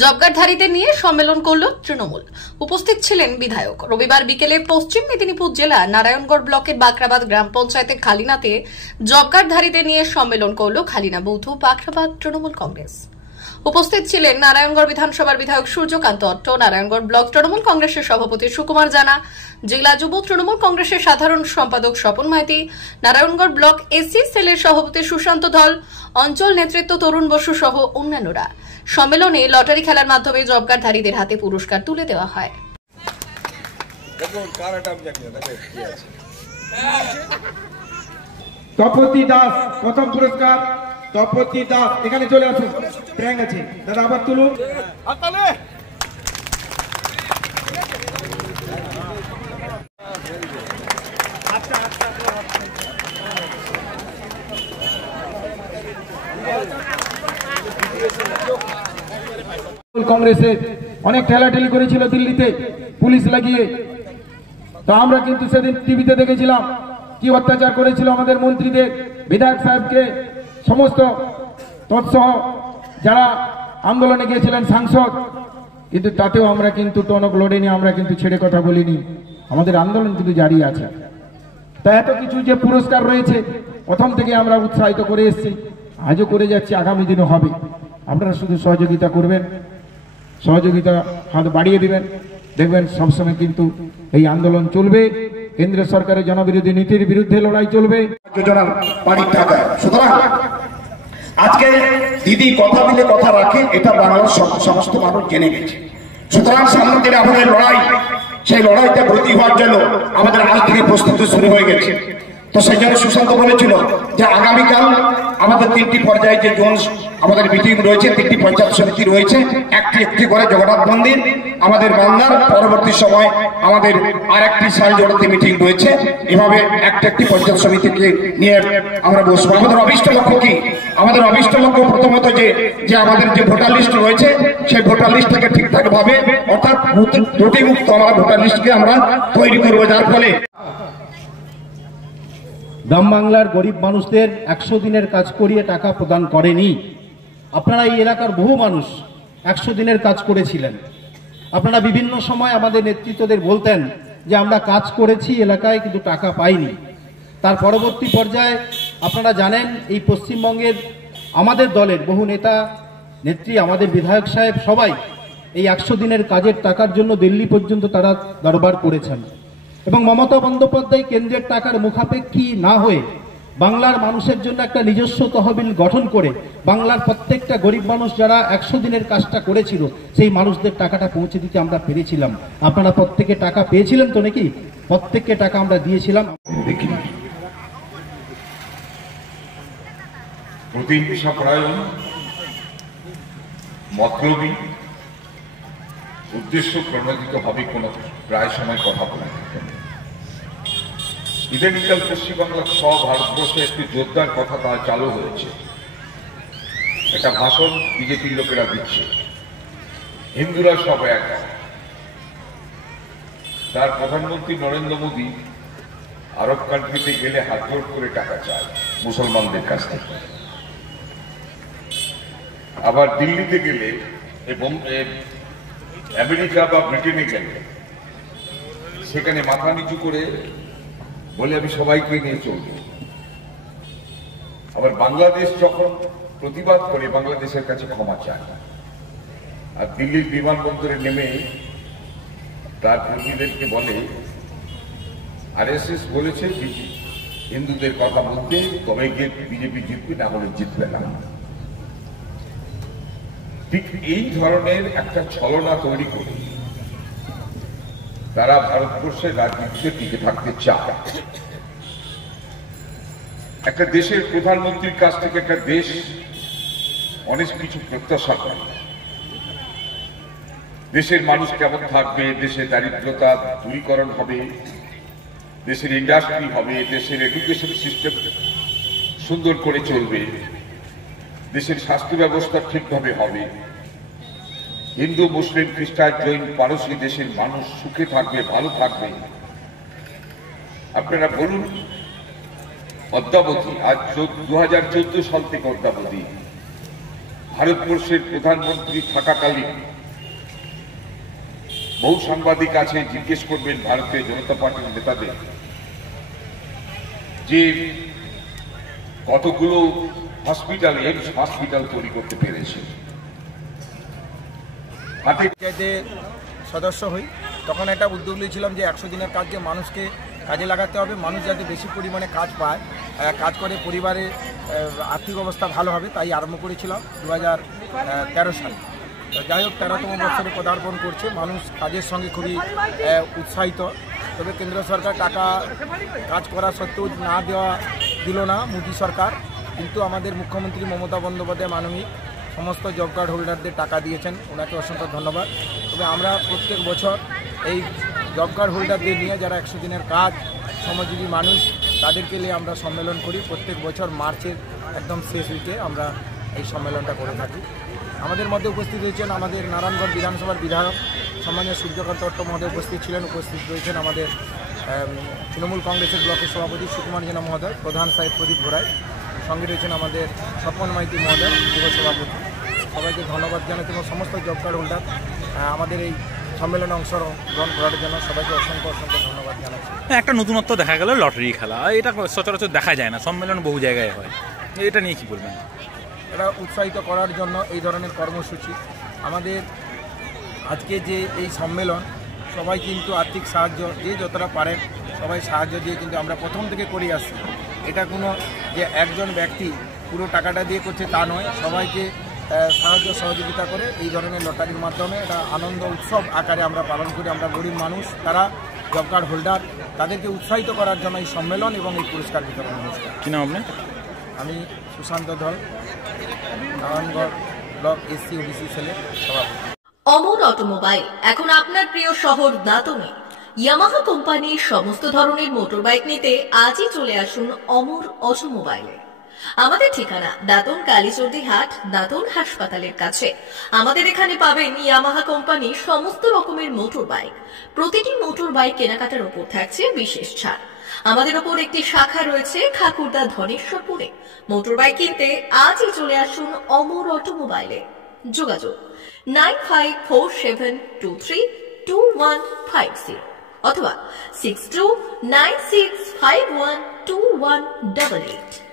জবকার্ডধারীদের নিয়ে সম্মেলন করল তৃণমূল। উপস্থিত ছিলেন বিধায়ক। রবিবার বিকেলে পশ্চিম মেদিনীপুর জেলার নারায়ণগড় ব্লকের বাকরাবাদ গ্রাম পঞ্চায়েতের খালিনাতে জবকার্ডধারীদের নিয়ে সম্মেলন করল খালিনা বৌদ্ধ বাকরাবাদ তৃণমূল কংগ্রেস। উপস্থিত ছিলেন নারায়ণগড় বিধানসভার বিধায়ক সূর্যকান্ত অট্ট, নারায়ণগড় ব্লক তৃণমূল কংগ্রেসের সভাপতি সুকুমার জানা, জেলা যুব তৃণমূল কংগ্রেসের সাধারণ সম্পাদক স্বপন মাইতি, নারায়ণগড় ব্লক এসসি সেলের সভাপতি সুশান্ত ধল, অঞ্চল নেতৃত্ব তরুণ বসু সহ অন্যান্যরা। সম্মেলনে লটারি খেলার মাধ্যমে জবকার্ডধারীদের হাতে পুরস্কার তুলে দেওয়া হয়। তপতি দাস প্রথম পুরস্কার। তপতি দাস এখানে চলে আসুন, ট্যাং আছে দাদা, আবার তুলুন। কংগ্রেসের অনেক ঠেলাঠেলি করেছিল দিল্লিতে পুলিশ লাগিয়ে, তো আমরা কিন্তু সেদিন টিভিতে দেখেছিলাম কি অত্যাচার করেছিল আমাদের মন্ত্রীদের, বিধায়ক সাহেবকে, সমস্ত তৎসহ যারা আন্দোলনে গিয়েছিলেন সাংসদ, কিন্তু তাতেও আমরা কিন্তু টনক লড়েনি, আমরা কিন্তু ছেড়ে কথা বলিনি, আমাদের আন্দোলন কিন্তু জারি আছে। তা এত কিছু যে পুরস্কার রয়েছে প্রথম থেকে আমরা উৎসাহিত করে এসেছি, আজও করে যাচ্ছি, আগামী দিনও হবে। আপনারা শুধু সহযোগিতা করবেন, সহযোগিতা হাত বাড়িয়ে দিবেন, দেখবেন সবসময় কিন্তু এই আন্দোলন চলবে। কেন্দ্রীয় সরকারের জনবিরোধী নীতির বিরুদ্ধে লড়াই চলবে। যোজনার পানির টাকা। সুতরাং আজকে দিদি কথা দিলে কথা রাখে, এটা বাংলার সমস্ত মানুষ জেনে গেছে। সুতরাং সামনের দিনে আমাদের লড়াই, সেই লড়াইতে ব্রতী হওয়ার জন্য আমাদের আজ থেকে প্রস্তুতি শুরু হয়ে গেছে। তো সেই জন্য সুশান্ত বলেছিল যে আগামীকাল আমাদের 3টি পর্যায়ে যে জোন আমাদের মিটিং রয়েছে, 3টি পঞ্চায়েত সমিতি রয়েছে, একটি করে জগন্নাথ মন্দির আমাদের বাংলার, পরবর্তী সময় আমাদের আরেকটি সাল জোড়াতে মিটিং রয়েছে। এভাবে একটি পঞ্চায়েত সমিতিকে নিয়ে আমরা বসবো। আমাদের অভিষ্ট লক্ষ্য কি? আমাদের অভিষ্ট লক্ষ্য প্রথমত যে আমাদের যে ভোটার লিস্ট রয়েছে, সেই ভোটার লিস্টটাকে ঠিকঠাক ভাবে অর্থাৎ ত্রুটিমুক্ত আমরা ভোটার লিস্টকে আমরা তৈরি করবো, যার ফলে গ্রাম বাংলার গরিব মানুষদের 100 দিনের কাজ করিয়ে টাকা প্রদান করেনি। আপনারা এই এলাকার বহু মানুষ 100 দিনের কাজ করেছিলেন। আপনারা বিভিন্ন সময় আমাদের নেতৃত্বদের বলতেন যে আমরা কাজ করেছি এলাকায়, কিন্তু টাকা পাইনি। তার পরবর্তী পর্যায়ে আপনারা জানেন এই পশ্চিমবঙ্গের আমাদের দলের বহু নেতা নেত্রী, আমাদের বিধায়ক সাহেব সবাই এই 100 দিনের কাজের টাকার জন্য দিল্লি পর্যন্ত তারা দরবার করেছেন। এবং মমতা বন্দ্যোপাধ্যায় কেন্দ্রের টাকার মুখাপেক্ষী না হয়ে বাংলার মানুষের জন্য একটা নিজস্ব তহবিল গঠন করে বাংলার প্রত্যেকটা গরিব মানুষ যারা 100 দিনের কাজটা করেছিল সেই মানুষদের টাকাটা পৌঁছে দিতে আমরা পেরেছিলাম। আপনারা প্রত্যেকে টাকা পেয়েছিলেন তো নাকি? প্রত্যেককে টাকা আমরা দিয়েছিলাম। প্রতিহিংসা পরায়ণ, মতলবী, উদ্দেশ্য প্রণোদিত ভাবে কোনো প্রায় সময় কথা বলে। ইদানিংকাল পশ্চিমবাংলার সব ভারতবর্ষে একটি জোরদার কথা তা চালু হয়েছে। একটা ভাষণ বিজেপির লোকেরা দিচ্ছে, হিন্দুরা সব এক। তার প্রধানমন্ত্রী নরেন্দ্র মোদী আরব কান্ট্রিতে গেলে হাত জোর করে টাকা চায় মুসলমানদের কাছ থেকে। আবার দিল্লিতে গেলে এবং আমেরিকা বা ব্রিটেনে গেলে সেখানে মাথা নিচু করে বলে আমি সবাইকে নিয়ে চলব। আবার বাংলাদেশ যখন প্রতিবাদ করে বাংলাদেশের কাছে ক্ষমা চায়, আর দিল্লির বিমানবন্দরে নেমে তার কর্মীদেরকে বলে আরএসএস বলেছে হিন্দুদের কথা বলতে, তবে গিয়ে বিজেপি জিতবে, না হলে জিতবে না। ঠিক এই ধরনের একটা ছলনা তৈরি করে তারা ভারতবর্ষের রাজনীতিতে টিকে থাকতে চায়। একটা দেশের প্রধানমন্ত্রীর কাছ থেকে একটা দেশ অনেক কিছু প্রত্যাশা করে। দেশের মানুষ কেমন থাকবে, দেশের দারিদ্রতা দূরীকরণ হবে, দেশের ইন্ডাস্ট্রি হবে, দেশের এডুকেশন সিস্টেম সুন্দর করে চলবে, দেশের স্বাস্থ্য ব্যবস্থা ঠিকভাবে হবে, হিন্দু মুসলিম খ্রিস্টান জৈন পারসী দেশের মানুষ সুখে থাকবে, ভালো থাকবে। আপনারা বলুন, অদ্যাবধি আজ 2014 সাল থেকে অদ্যাবধি ভারতবর্ষের প্রধানমন্ত্রী থাকাকালীন বহু সাংবাদিক আছে, জিজ্ঞেস করবেন ভারতীয় জনতা পার্টির নেতাদের যে কতগুলো হসপিটাল, এইমস হসপিটাল তৈরি করতে পেরেছে। পঞ্চায়েতে সদস্য হই, তখন একটা উদ্যোগ নিয়েছিলাম যে 100 দিনের কাজকে মানুষকে কাজে লাগাতে হবে, মানুষ যাতে বেশি পরিমাণে কাজ পায়, কাজ করে পরিবারের আর্থিক অবস্থা ভালো হবে, তাই আরম্ভ করেছিলাম 2013 সালে। যাই হোক, 13তম বছরে পদার্পণ করছে, মানুষ কাজের সঙ্গে খুবই উৎসাহিত। তবে কেন্দ্র সরকার টাকা কাজ করা সত্ত্বেও না দিল না মোদী সরকার, কিন্তু আমাদের মুখ্যমন্ত্রী মমতা বন্দ্যোপাধ্যায় মাননীয় সমস্ত জব কার্ড হোল্ডারদের টাকা দিয়েছেন, ওনাকে অসংখ্য ধন্যবাদ। তবে আমরা প্রত্যেক বছর এই জব কার্ড হোল্ডারদের নিয়ে, যারা 100 দিনের কাজ শ্রমজীবী মানুষ, তাদেরকে নিয়ে আমরা সম্মেলন করি। প্রত্যেক বছর মার্চের একদম শেষ উইকে আমরা এই সম্মেলনটা করে থাকি। আমাদের মধ্যে উপস্থিত হয়েছেন আমাদের নারায়ণগঞ্জ বিধানসভার বিধায়ক সম্মানীয় সূর্যকান্ত দত্ত মহোদয় উপস্থিত ছিলেন। উপস্থিত রয়েছেন আমাদের তৃণমূল কংগ্রেসের ব্লকের সভাপতি সুকুমার জেনা মহোদয়, প্রধান সাহেব প্রদীপ ঘোড়াই, সঙ্গে রয়েছেন আমাদের স্বপন মাইতি মহোদয়, যুব সভাপতি। সবাইকে ধন্যবাদ জানাচ্ছি এবং সমস্ত জব কার্ড হোল্ডার আমাদের এই সম্মেলনে অংশগ্রহণ করার জন্য সবাইকে অসংখ্য ধন্যবাদ জানাচ্ছি। একটা নতুনত্ব দেখা গেল লটারি খেলা, এটা সচরাচর দেখা যায় না, সম্মেলন বহু জায়গায় হয়, এটা নিয়ে কি বলবেন? এটা উৎসাহিত করার জন্য এই ধরনের কর্মসূচি আমাদের আজকে যে এই সম্মেলন, সবাই কিন্তু আর্থিক সাহায্য যে যতটা পারেন সবাই সাহায্য দিয়ে কিন্তু আমরা প্রথম থেকে করে আসছি। এটা কোনো যে একজন ব্যক্তি পুরো টাকাটা দিয়ে করছে তা নয়, সবাইকে সাহায্য সহযোগিতা করে এই ধরনের লটারির মাধ্যমে এটা আনন্দ উৎসব আকারে আমরা পালন করি। আমরা গরিব মানুষ, তারা জব কার্ড হোল্ডার, তাদেরকে উৎসাহিত করার জন্য এই সম্মেলন এবং এই পুরস্কার বিতরণ অনুষ্ঠান। কি নাম আপনার? আমি সুশান্ত ধল, নারায়ণগড় ব্লক এসসি ওবিসি সেলের সভাপতি। অমর অটোমোবাইল এখন আপনার প্রিয় শহর দাঁতনে। ইয়ামাহা কোম্পানির সমস্ত ধরনের মোটরবাইক নিতে আজই চলে আসুন অমর অটোমোবাইলে। আমাদের ঠিকানা দাঁতন কালীচর্দি হাট, দাঁতন হাসপাতালের কাছে। আমাদের এখানে পাবেন ইয়ামাহা কোম্পানির সমস্ত রকমের মোটর বাইক। প্রতিটি মোটর বাইক কেনাকাটার উপর থাকছে বিশেষ ছাড়। আমাদের ওপর একটি শাখা রয়েছে খাকুরদা ধনেশ্বরপুরে। মোটর বাইক কিনতে আজই চলে আসুন অমর অটোমোবাইলে। যোগাযোগ 9547232150 অথবা 6296512188।